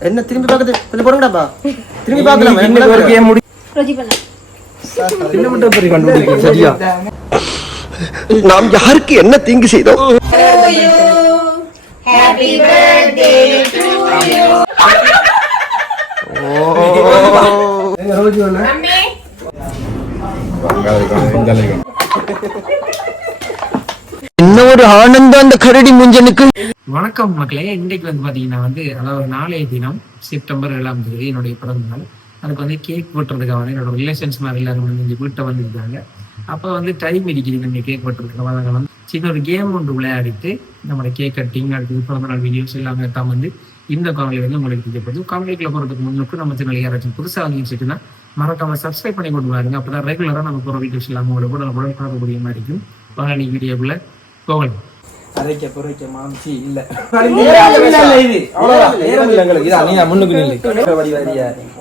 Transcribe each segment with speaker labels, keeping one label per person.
Speaker 1: என்ன திரும்பி பார்க்குது? கொஞ்சம் போடுங்கடாப்பா திரும்பி பார்க்கலாம்
Speaker 2: இன்னைக்கு ஒரு கேம் முடி மட்டும் பெரிய சரியா?
Speaker 3: நாம் யாருக்கு என்ன தீங்கு செய்தோம்?
Speaker 2: ரோஜி
Speaker 3: என்ன ஒரு ஆனந்தம் அந்த கரடி முஞ்சனுக்கு?
Speaker 4: வணக்கம் மக்களே. இன்றைக்கு வந்து பார்த்தீங்கன்னா வந்து அதாவது நாளைய தினம் செப்டம்பர் ஏழாம் தேதி என்னுடைய பிறந்த நாள். அதுக்கு வந்து கேக் வெட்டுறதுக்காக என்னோட ரிலேஷன்ஸ் மாதிரி எல்லாரும் வந்து இங்கே வீட்டை வந்திருக்காங்க. அப்போ வந்து டைம் இடிக்குது நீங்கள் கேக் வெட்டுறதுக்கு. வந்தாங்க வந்து சின்ன ஒரு கேம் ஒன்று விளையாடிட்டு நம்மளோட கேக் கட்டிங் அடுத்தது பிறந்த நாள் வீடியோஸ் எல்லாமே தான் வந்து இந்த காலையில் வந்து உங்களுக்கு தெரியப்படுது காணொலிக்குள்ள போகிறதுக்கு முன்னுக்கு நம்ம சேனல் யாராச்சும் புதுசாக வந்துச்சுன்னா மறக்காம சப்ஸ்கிரைப் பண்ணி கொண்டு வாருங்க. அப்பதான் ரெகுலராக நம்ம போகிற வீடியோஸ் இல்லாமல் உங்களுக்கு கூட உடனே பார்க்கக்கூடிய மாதிரி இருக்கும். வாங்க நீ வீடியோக்குள்ள போகலாம்.
Speaker 2: அரைக்க புரைக்க மாம்சி இல்ல.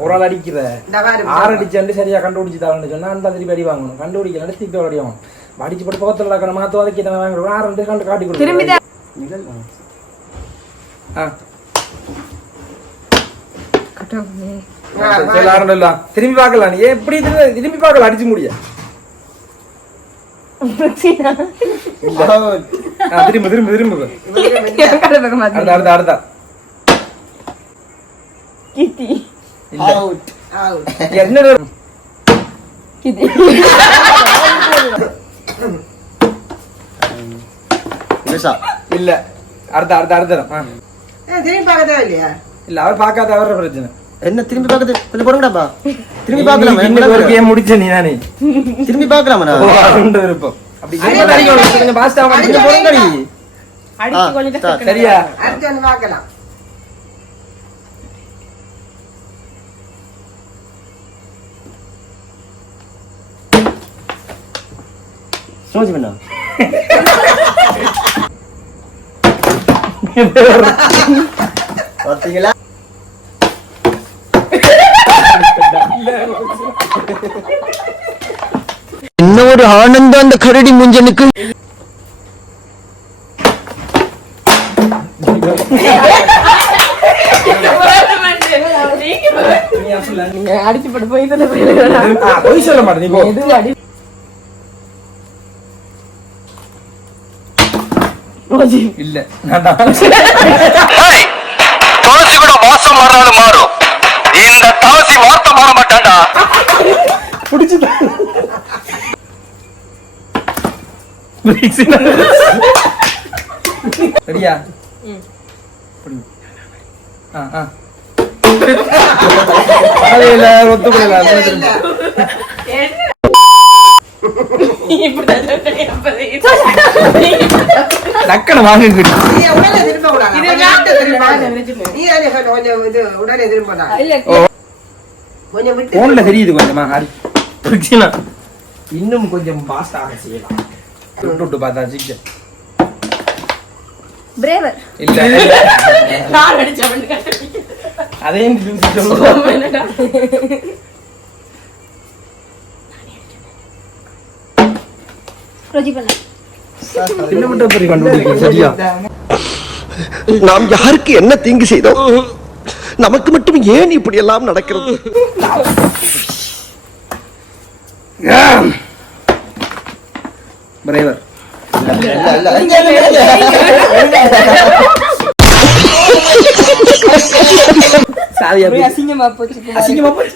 Speaker 2: ஒரு ஆள் அடிக்கிற. ஆறு அடிச்சாண்டு சரியா கண்டுபிடிச்சு தாவன்னு சொன்னா அந்த திருப்பி அடி வாங்கணும். கண்டுபிடிக்கல திருப்பி ஒரு அடி வாங்கணும். அடிச்சு போட்டு பக்கத்துல நடக்கிற மாத்து வதக்கி தான் வாங்கணும். ஆறு வந்து கண்டு காட்டி கொடுத்து திரும்பி பார்க்கலாம். நீ எப்படி திரும்பி திரும்பி பார்க்கலாம் அடிச்சு முடிய? திரும்ப திரும்ப திரும்ப அடுத்த அடுத்த அடுத்த. இல்ல. என்ன இல்ல. அடுத்த அடுத்த அடுத்த. இடம். ஆ.
Speaker 5: திரும்பி பார்க்க தேவையில்லையா
Speaker 2: இல்ல அவர் பார்க்காத அவர பிரச்சனை.
Speaker 1: என்ன திரும்பி பார்க்குது கொஞ்சம் போடுங்கடாப்பா. திரும்பி பார்க்கலாம்?
Speaker 2: ஒரு கேம் முடிச்ச நீ தானே.
Speaker 1: திரும்பி பார்க்கலாமா
Speaker 2: விருப்பம். அப்படி கேம் அடிக்கணும் கொஞ்சம் பாஸ்டா கொஞ்சம் போடுங்கடி சரியா?
Speaker 5: அடுத்து வந்து பார்க்கலாம்.
Speaker 1: சோஜி பண்ணா? பார்த்தீங்களா?
Speaker 3: என்ன ஒரு ஆனந்தம் அந்த கரடி முஞ்சனுக்கு?
Speaker 2: ஆ, பொய் சொல்ல மாட்டேன் நீ போ இல்ல நான்
Speaker 3: துளசி விட மோசம் மாறினாலும் மாறும். இந்த துளசி வார்த்தை மாற மாட்டான்டா.
Speaker 2: சரியா அது திரும்ப. டக்குனு
Speaker 5: சொன்ன கொஞ்சம் இது உடனே திரும்ப கூடாது. கொஞ்சம் விட்டு
Speaker 2: போன்ல தெரியுது கொஞ்சமா இன்னும் கொஞ்சம் பாஸ்டாக செய்யலாம். விட்டு விட்டு பார்த்தா
Speaker 6: பிரேவர்
Speaker 2: இல்ல
Speaker 3: நாம் யாருக்கு என்ன தீங்கு செய்தோம் நமக்கு மட்டும் ஏன் இப்படி எல்லாம் நடக்கிறது
Speaker 2: பிரைவர் சாதியா போய்.
Speaker 6: அசிங்கமா போச்சு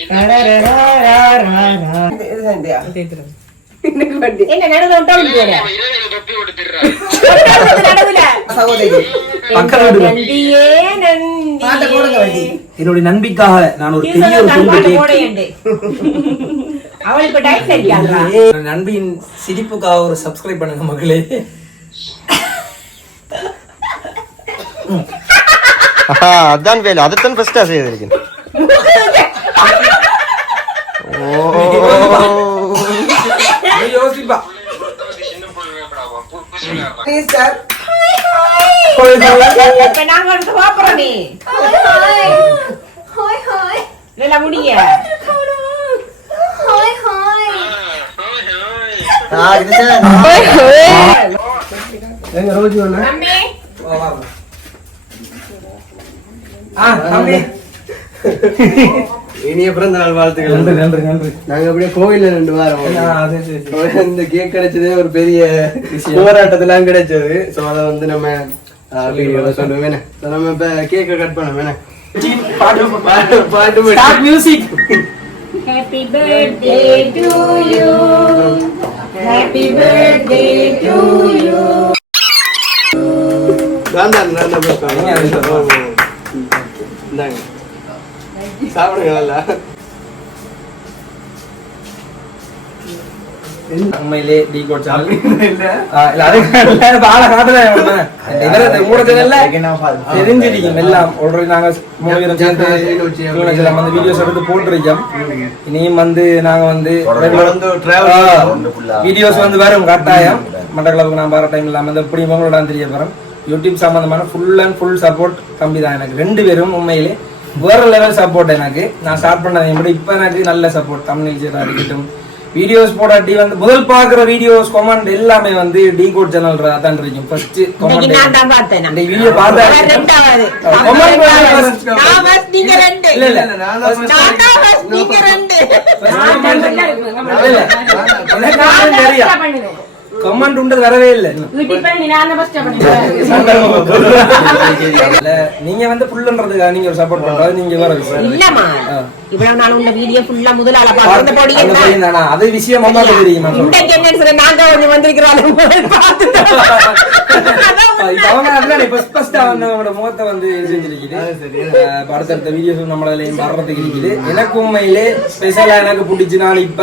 Speaker 2: என்னுடைய நண்பிக்காக நான் ஒரு பெரிய ஒரு நண்பியின் சிரிப்புக்காக ஒரு சப்ஸ்கிரைப் பண்ணுங்க மக்களே
Speaker 1: அதான் வேலை. அதைத்தான் ஃபர்ஸ்டா செய்திருக்கேன்
Speaker 2: யோசிப்பா
Speaker 5: ப்ளீஸ் சார்.
Speaker 6: முடிய
Speaker 5: எங்க ரோஜி ஒண்ணு
Speaker 6: தம்பி.
Speaker 2: ஆ தம்பி.
Speaker 7: இனிய பிறந்த நாள் வாழ்த்துக்கள்.
Speaker 2: நன்றி நன்றி நன்றி.
Speaker 7: நாங்க அப்படியே கோவில்ல ரெண்டு வாரம். இந்த கேக் கிடைச்சதே ஒரு பெரிய போராட்டத்துல கிடைச்சது. சோ அத வந்து நம்ம சொல்லுவோம். So, நம்ம இப்ப கேக்க கட் பண்ணோம் என்ன?
Speaker 2: பாட்டு
Speaker 7: பாட்டு பாட்டு
Speaker 2: start music
Speaker 6: happy birthday to you happy birthday to you
Speaker 7: நான் தான் நான் தான் first
Speaker 2: நீங்க அது
Speaker 7: ஆமா, ஆமா. இந்தாங்க சாப்பிடுங்க நல்லா
Speaker 2: உண்மையிலே டீ கோட்
Speaker 7: இல்ல
Speaker 2: இல்ல அது தெரிஞ்சிருக்கும் எல்லாம். நாங்க மூணு பேரும் சேர்ந்து இவங்க சில வந்து வீடியோஸ் எடுத்து போட்டிருக்கோம். இனியும் வந்து நாங்க வந்து வீடியோஸ் வந்து வரும் கட்டாயம். மட்டக்களவுக்கு நான் வர டைம் இல்லாம இந்த இப்படி உங்களோட தெரிய யூடியூப் சம்பந்தமான ஃபுல் அண்ட் ஃபுல் சப்போர்ட் கம்பி தான் எனக்கு. ரெண்டு பேரும் உண்மையிலே வேற லெவல் சப்போர்ட் எனக்கு. நான் ஸ்டார்ட் பண்ணதை விட இப்போ எனக்கு நல்ல சப்போர்ட் தமிழ் செய்யறதா இருக்கட்டும் வீடியோஸ் போடாட்டி வந்து முதல் பாக்குற வீடியோஸ் கமெண்ட் எல்லாமே வந்து டி கோட் சேனல் தான் இருக்கும். ஃபர்ஸ்ட்
Speaker 6: நான் பார்த்தேன்.
Speaker 2: இந்த வீடியோ பார்த்தா
Speaker 6: ரெண்டாவது. நான் நீங்க ரெண்டு.
Speaker 2: இல்ல இல்ல.
Speaker 7: நான்.
Speaker 6: நான் நீங்க ரெண்டு.
Speaker 2: இல்ல, இல்ல. கமெண்ட் உண்டது வரவே இல்லை. நீங்க வந்து புல்லுன்றதுக்காக நீங்க ஒரு சப்போர்ட் பண்றது நீங்க வேற விஷயம்.
Speaker 6: இல்லம்மா. இவ்வளவு நாள் உள்ள வீடியோ ஃபுல்லா முதலால பார்த்து போடிங்க?
Speaker 2: அது விஷயம் அம்மாக்கு தெரியுமா.
Speaker 6: இன்றைக்கு என்ன சொல்ற நாங்க
Speaker 2: first first அவனோட முகத்தை வந்து அடுத்தடுத்த நம்மளாலையும் வர்றதுக்கு இருக்குது. எனக்கு உண்மையிலே ஸ்பெஷலா எனக்கு பிடிச்சு நான் இப்ப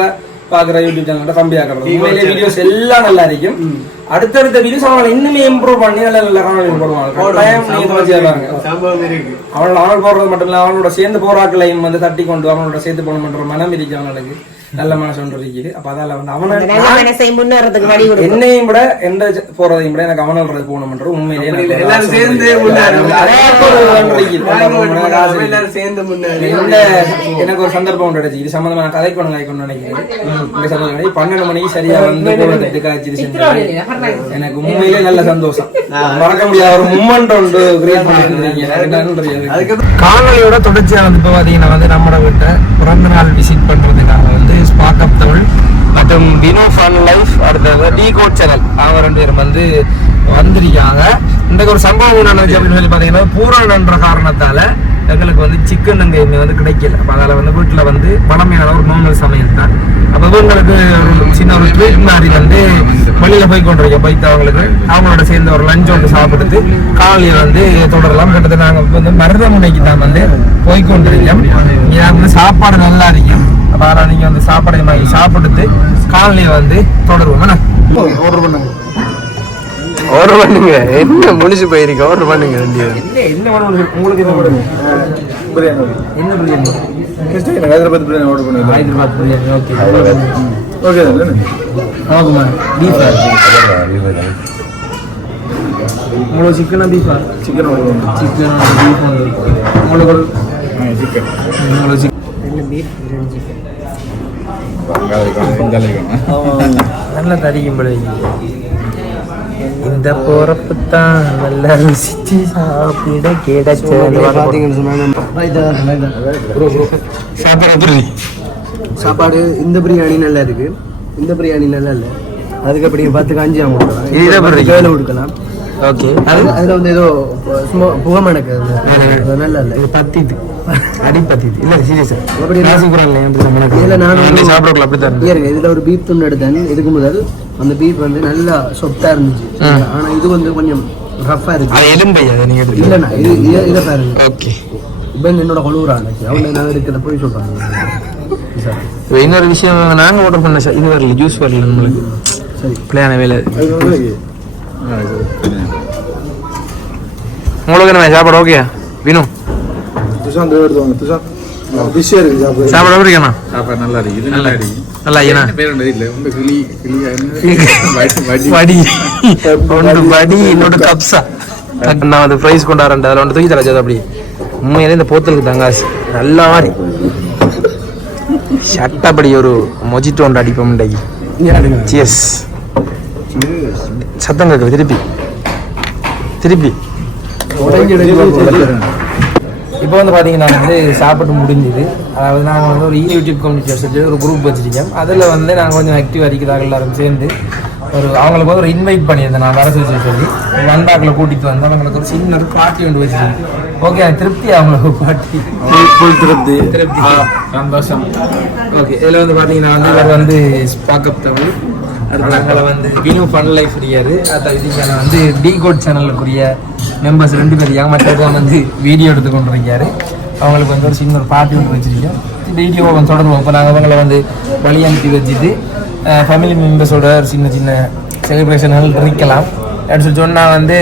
Speaker 2: பாக்குற யூடியூப் சேனல் தம்பி ஆக்குறது உண்மையிலே வீடியோஸ் எல்லாம் நல்லா இருக்கும் அடுத்தடுத்த வீடியோஸ் அவங்க இன்னுமே இம்ப்ரூவ் பண்ணி நல்ல நல்ல காணொலி போடுவாங்க. அவன் அவன் போடுறது மட்டும் இல்ல அவனோட சேர்ந்து போராக்களையும் வந்து தட்டி கொண்டு அவனோட சேர்த்து போகணும்ன்ற மனம் இருக்கு அவனுக்கு நல்ல மனசு ஒன்று இருக்குது. அப்ப அதால வந்து அவனை
Speaker 6: நல்ல மனசை முன்னேறதுக்கு வழி கொடுக்கும்.
Speaker 2: என்னையும் விட எந்த போறதையும் விட எனக்கு அவனோட போகணும்ன்ற உண்மையிலேயே
Speaker 7: எல்லாரும் சேர்ந்து
Speaker 2: எனக்கு ஒரு.
Speaker 7: எல்லாரும் சேர்ந்து
Speaker 2: எனக்கு சந்தர்ப்பம் கிடைச்சு இது சம்பந்தமா கதை கொண்டு காய்க்கணும்னு நினைக்கிறேன். இந்த சந்தர்ப்பம் பன்னெண்டு மணிக்கு சரியா வந்து எனக்கு உண்மையிலே நல்ல சந்தோஷம். மறக்க முடியாத ஒரு மூமெண்ட் ஒன்று கிரியேட் பண்ணிருந்தீங்க காணொலியோட தொடர்ச்சியா வந்து இப்போ பாத்தீங்கன்னா வந்து நம்மளோட வீட்டை பிறந்த நாள் விசிட் பண்றதுக்காக வந்து ஸ்பாக் அப் தமிழ் மற்றும் வினோ ஃபன் லைஃப் அடுத்தது டி கோட் சேனல். அவங்க ரெண்டு பேரும் வந்து வந்திருக்காங்க. இன்றைக்கு ஒரு சம்பவம் நடந்துச்சு அப்படின்னு சொல்லி பாத்தீங்கன்னா பூரணன்ற காரணத்தால் எங்களுக்கு வந்து சிக்கன் அங்கே இங்கே வந்து கிடைக்கல. அப்போ அதில் வந்து வீட்டில் வந்து பழமையான ஒரு நார்மல் சமையல் தான். அப்போ இவங்களுக்கு ஒரு சின்ன ஒரு ட்ரீட் மாதிரி வந்து வெளியில் போய் கொண்டிருக்கோம். போய்த்து அவங்களுக்கு அவங்களோட சேர்ந்து ஒரு லஞ்ச் ஒன்று சாப்பிட்டுட்டு காலையில் வந்து தொடரலாம். கிட்டத்தட்ட நாங்கள் வந்து மருதமுனைக்கு தான் வந்து போய் கொண்டிருக்கோம் இங்கே வந்து சாப்பாடு நல்லா இருக்கும். அதனால் நீங்கள் வந்து சாப்பாடை வாங்கி சாப்பிட்டுட்டு காலையில் வந்து தொடருவோம் ஆர்டர் பண்ணுங்க.
Speaker 7: ஆர்டர் பண்ணுங்க. என்ன முடிச்சு போயிருக்க? ஆர்டர் பண்ணுங்க ரெண்டு.
Speaker 2: என்ன உங்களுக்கு? என்ன வேணும்? பிரியாணி. என்ன பிரியாணி?
Speaker 8: ஹைதராபாத் பிரியாணி ஆர்டர் பண்ணி
Speaker 2: ஹைதராபாத் பிரியாணி ஓகே
Speaker 8: ஓகே தானே
Speaker 2: ஆகுமா பீஃபா உங்களுக்கு சிக்கனா பீஃபா
Speaker 8: சிக்கன்
Speaker 2: பீஃப் உங்களுக்கு?
Speaker 8: சிக்கன்
Speaker 2: உங்களுக்கு சிக்கன் நல்ல தரிக்கும் போல இந்த போறப்பு தான் நல்ல ருசிச்சு சாப்பிட கிடைச்சது சாப்பிட
Speaker 7: சாப்பாடு இந்த பிரியாணி நல்லா இருக்கு. இந்த பிரியாணி நல்லா இல்ல. அதுக்கு அப்படி பத்து காஞ்சி அவங்க கொடுக்கலாம்.
Speaker 2: ஓகே
Speaker 7: அது- அதுல வந்து ஏதோ சும்மா புகை மணக்குது நல்லா இல்ல.
Speaker 2: இது பத்திது. அடி பத்திது. இல்ல சீரியஸா
Speaker 7: அப்படி இல்ல.
Speaker 2: ராசிபுரம்
Speaker 7: இதுல நான்
Speaker 2: சாப்பிடக்குள்ள அப்படி தான்
Speaker 7: ஏறுங்க இதுல ஒரு பீப் துண்டு எடுத்தேன். இதுக்கு முதல் அந்த பீப் வந்து நல்லா சொப்டா இருந்துச்சு. ஆனா இது வந்து கொஞ்சம் ரஃபா இருக்கு.
Speaker 2: எலும்பை அதை நீங்க எடுத்து
Speaker 7: இல்லண்ணா இது இதை- பாருங்க
Speaker 2: ஓகே
Speaker 7: இப்போ என்னோட கொழுவுறாங்க அவங்க நான் இருக்கிறத போய்
Speaker 2: இப்போ இன்னொரு விஷயம் நாங்கள் ஆர்டர் பண்ண இது வரல ஜூஸ் வரல நம்மளுக்கு.
Speaker 7: சரி.
Speaker 2: பிள்ளையான வேலை. உங்களுக்கு என்ன சாப்பாடு ஓகே வினு?
Speaker 8: துஷாந்த் எடுத்து வாங்க துஷாந்த் சாப்பிட.
Speaker 2: சாப்பாடு எப்படி இருக்கண்ணா?
Speaker 8: சாப்பாடு நல்லா இருக்கு. இது நல்லா இருக்கு.
Speaker 2: நல்லா ஐயனா
Speaker 8: பேர் ஒன்று இல்லை உங்க கிளி கிளியா வடி
Speaker 2: வடி. ஒன்று வடி இன்னொன்று கப்ஸா நான் வந்து ப்ரைஸ் கொண்டாடுறேன் அதில் ஒன்று தூக்கி தரச்சது அப்படி? உண்மையிலே இந்த போத்தலுக்கு தங்காசு நல்லா மாதிரி சட்டப்படி ஒரு மொஜிட்டு ஒன்று அடிப்போம் இன்றைக்கு. சியர்ஸ் சத்தம் கேட்குது திருப்பி. திருப்பி. இப்போ வந்து பார்த்தீங்கன்னா வந்து சாப்பிட்டு முடிஞ்சுது. அதாவது நாங்கள் வந்து ஒரு யூடியூப் கம்யூனிட்டி வச்சுட்டு ஒரு குரூப் வச்சுருக்கோம் அதில் வந்து நாங்கள் கொஞ்சம் ஆக்டிவ் அடிக்கிறாங்க எல்லாரும் சேர்ந்து ஒரு அவங்களுக்கு வந்து ஒரு இன்வைட் பண்ணியிருந்தேன். நான் வர சொல்லி சொல்லி. நண்பாக்களை கூட்டிகிட்டு வந்து அவங்களுக்கு ஒரு சின்ன ஒரு பார்ட்டி ஒன்று வச்சுருக்கேன் ஓகே திருப்தி அவங்களுக்கு பார்ட்டி
Speaker 8: ஃபுல் திருப்தி.
Speaker 2: திருப்தி. சந்தோஷம். ஓகே இதில் வந்து பார்த்தீங்கன்னா வந்து இவர் வந்து ஸ்பாக்கப் தமிழ். அதனால வந்து வினு ஃபன் லைஃப் ஃப்ரீயாரு அதை இதுக்கான வந்து டி கோட் சேனலுக்குரிய மெம்பர்ஸ் ரெண்டு பேர் மற்றவங்க வந்து வீடியோ எடுத்து கொண்டு இருக்காரு அவங்களுக்கு வந்து ஒரு சின்ன ஒரு பார்ட்டி ஒன்று வச்சிருக்கோம். வீடியோ தொடருவோம். இப்போ நாங்கள் அவங்கள வந்து வழி அனுப்பி வச்சுட்டு ஃபேமிலி மெம்பர்ஸோட ஒரு சின்ன சின்ன செலிப்ரேஷன்கள் இருக்கலாம். அப்படின்னு சொல்லி சொன்னால் வந்து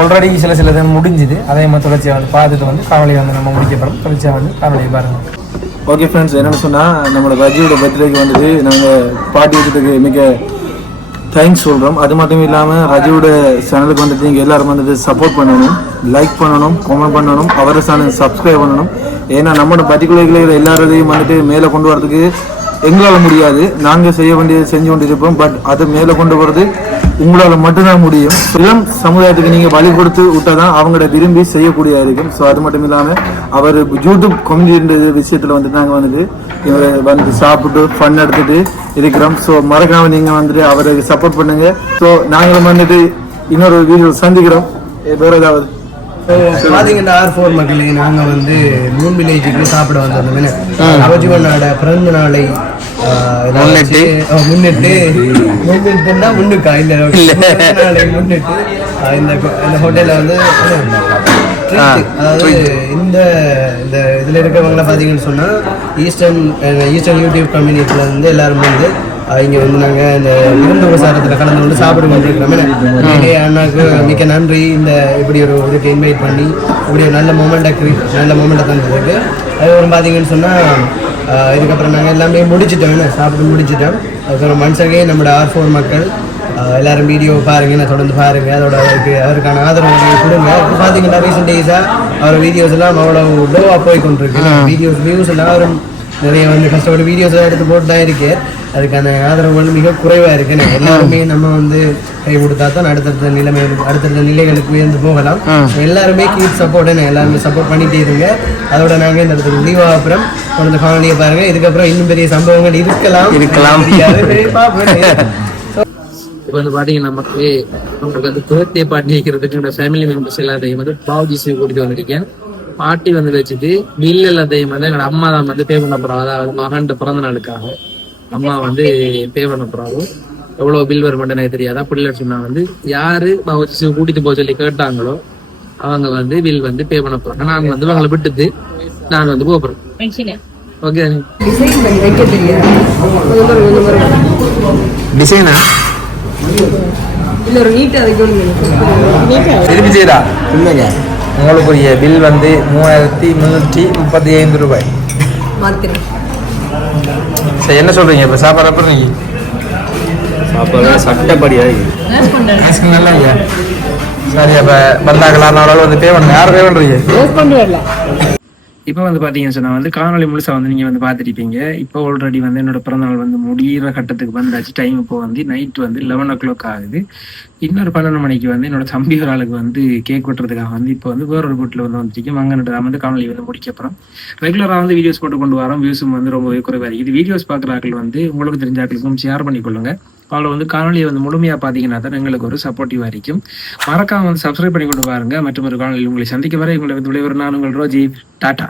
Speaker 2: ஆல்ரெடி சில சில முடிஞ்சுது. அதே மாதிரி தொடர்ச்சியாக வந்து பார்த்துட்டு வந்து காணொலி வந்து நம்ம முடிக்கப்படும். தொடர்ச்சியாக வந்து காணொலியை பாருங்கள்
Speaker 8: ஓகே ஃப்ரெண்ட்ஸ் என்னென்னு சொன்னால் நம்மளோட ரஜியோட பர்த்டேக்கு வந்துட்டு நாங்கள் பாட்டி வச்சதுக்கு மிக தேங்க்ஸ் சொல்கிறோம் அது மட்டும் இல்லாமல் ரஜியோட சேனலுக்கு வந்துட்டு நீங்கள் எல்லோரும் வந்துட்டு சப்போர்ட் பண்ணணும் லைக் பண்ணணும் கமெண்ட் பண்ணணும் அவர சேனல் சப்ஸ்கிரைப் பண்ணணும். ஏன்னா நம்மளோட பர்டிகுலர்களை எல்லாரையும் வந்துட்டு மேலே கொண்டு வரதுக்கு எங்களால் முடியாது. நாங்கள் செய்ய வேண்டியது செஞ்சு கொண்டு இருப்போம் பட் அதை மேலே கொண்டு வரது உங்களால் மட்டும்தான் முடியும். இளம் சமுதாயத்துக்கு நீங்கள் வழி கொடுத்து விட்டால் தான் அவங்கள விரும்பி செய்யக்கூடிய இருக்கும் ஸோ அது மட்டும் இல்லாமல் அவர் யூடியூப் கம்யூனிட்டி விஷயத்தில் வந்துட்டு நாங்கள் வந்துட்டு இவரை வந்து சாப்பிட்டு ஃபன் எடுத்துட்டு இருக்கிறோம். ஸோ மறக்காமல் நீங்கள் வந்துட்டு அவருக்கு சப்போர்ட் பண்ணுங்க. ஸோ நாங்களும் வந்துட்டு இன்னொரு வீடியோ சந்திக்கிறோம். வேறு ஏதாவது?
Speaker 7: பாத்தீங்கன்னா ஆர் ஃபோர் மக்களே நாங்க வந்து மூன் வில்லேஜுக்கு சாப்பிட வந்திருந்தோம். ரோஜிவனோட பிறந்த நாளை
Speaker 2: முன்னிட்டு?
Speaker 7: முன்னிட்டு. முன்னிட்டுன்னா முன்னுக்கா? இல்ல பிறந்த நாளை முன்னிட்டு இந்த இந்த ஹோட்டல்ல வந்து. அதாவது இந்த இந்த இதுல இருக்கிறவங்கள பாத்தீங்கன்னு சொன்னா ஈஸ்டர்ன் ஈஸ்டர்ன் யூடியூப் கம்யூனிட்டில இருந்து எல்லாரும் வந்து இங்க வந்து நாங்க இந்த விருந்து உபசாரத்துல கலந்து கொண்டு சாப்பிட கொண்டிருக்கிறோம் அண்ணாக்கு மிக்க நன்றி. இந்த இப்படி ஒரு இதுக்கு இன்வைட் பண்ணி இப்படி ஒரு நல்ல மொமெண்ட்டை நல்ல மொமெண்ட்டை தந்ததுக்கு. அதுக்கப்புறம் பார்த்தீங்கன்னு சொன்னால் இதுக்கப்புறம் நாங்கள் எல்லாமே முடிச்சிட்டோம். என்ன சாப்பிட்டு முடிச்சிட்டோம். அதுக்கப்புறம் மனுஷங்கே நம்மளோட ஆர் ஃபோர் மக்கள் எல்லாரும் வீடியோ பாருங்க நான் தொடர்ந்து பாருங்க. அதோட அவருக்கு அவருக்கான ஆதரவு கொடுங்க. இப்போ பார்த்தீங்கன்னா ரீசெண்ட் டேஸாக அவர் வீடியோஸ் எல்லாம் அவ்வளோ லோவாக போய் கொண்டிருக்கு. வீடியோஸ் வியூஸ் எல்லாம் அவரும் நிறைய வந்து கஷ்டப்பட்டு வீடியோஸ் எல்லாம் எடுத்து போட்டு தான் இருக்கு. அதுக்கான ஆதரவு வந்து மிக குறைவாக இருக்கு. ஏன்னா எல்லாருமே நம்ம வந்து கை கொடுத்தா தான் அடுத்தடுத்த நிலைமை அடுத்தடுத்த நிலைகளுக்கு உயர்ந்து போகலாம். எல்லாருமே கீப் சப்போர்ட் எல்லாருமே சப்போர்ட் பண்ணிட்டே இருங்க. அதோட நாங்கள் இந்த இடத்துக்கு அப்புறம் தொடர்ந்து காணொலியை பாருங்க. இதுக்கப்புறம் இன்னும் பெரிய சம்பவங்கள் இருக்கலாம்.
Speaker 2: இருக்கலாம்.
Speaker 4: இப்போ வந்து பார்த்தீங்கன்னா நமக்கு உங்களுக்கு வந்து பர்த்டே பார்ட்டி வைக்கிறதுக்கு என்னோட ஃபேமிலி மெம்பர்ஸ் எல்லாத்தையும் வந்து பாவுஜிஸை கூட்டிட்டு வந்திருக்கேன். பார்ட்டி வந்து வச்சுட்டு பில் எல்லாத்தையும் வந்து என்னோட அம்மா தான் வந்து பே பண்ண போறாங்க. அதாவது மகன் பிறந்த நாளுக்காக. அம்மா வந்து பே பண்ண போறாங்க. எவ்வளவு பில் வரும் மட்டும் எனக்கு தெரியாது. சொன்னா வந்து யாரு கூட்டிட்டு போக சொல்லி கேட்டாங்களோ அவங்க வந்து பில் வந்து பே பண்ண போறாங்க. நாங்க வந்து அவங்களை விட்டுட்டு நாங்க வந்து போறோம். ஓகே
Speaker 5: டிசைன்
Speaker 2: உங்களுக்குரிய பில் வந்து மூவாயிரத்தி முந்நூற்றி முப்பத்தி ஐந்து ரூபாய்.
Speaker 5: மாத்திரம்
Speaker 2: சரி என்ன சொல்றீங்க? இப்போ சாப்பாடு அப்புறம் நீங்க
Speaker 1: சாப்பாடு சட்டப்படியாக.
Speaker 2: ஆஸ்க்கு நல்லா ஐயா சரி அப்போ வந்தாங்களா? வந்து பே பண்ணுங்க யார் பே பண்ணுறீங்க இப்போ வந்து பார்த்தீங்கன்னு சொன்னால் வந்து காணொலி முழுசாக வந்து நீங்கள் வந்து பார்த்துருப்பீங்க. இப்போ ஆல்ரெடி வந்து என்னோட பிறந்தநாள் வந்து முடிகிற கட்டத்துக்கு வந்தாச்சு. டைம் இப்போ வந்து நைட் வந்து லெவன் ஓ கிளாக் ஆகுது. இன்னொரு பன்னெண்டு மணிக்கு வந்து என்னோட தம்பி ஒரு ஆளுக்கு வந்து கேக் வெட்டுறதுக்காக வந்து இப்போ வந்து வேற ஒரு போட்டில் வந்து வந்துருக்கேன். அங்கே வந்து காணொலி வந்து முடிக்க அப்புறம் ரெகுலராக வந்து வீடியோஸ் போட்டு கொண்டு வரோம். வியூஸும் வந்து ரொம்பவே குறைவாக இருக்குது. வீடியோஸ் பார்க்குற ஆக்கள் வந்து உங்களுக்கு தெரிஞ்ச ஆக்களுக்கும் ஷேர் பண்ணிக்கொள்ளுங்கள் அவளை வந்து காணொலியை வந்து முழுமையாக பார்த்தீங்கன்னா தான் எங்களுக்கு ஒரு சப்போர்ட்டிவாக இருக்கும். மறக்காம வந்து சப்ஸ்கிரைப் பண்ணி கொண்டு பாருங்க மற்றும் ஒரு காணொலி உங்களை சந்திக்க வரை உங்களை வந்து விளைவர் நான் உங்கள் ரோஜி. டாட்டா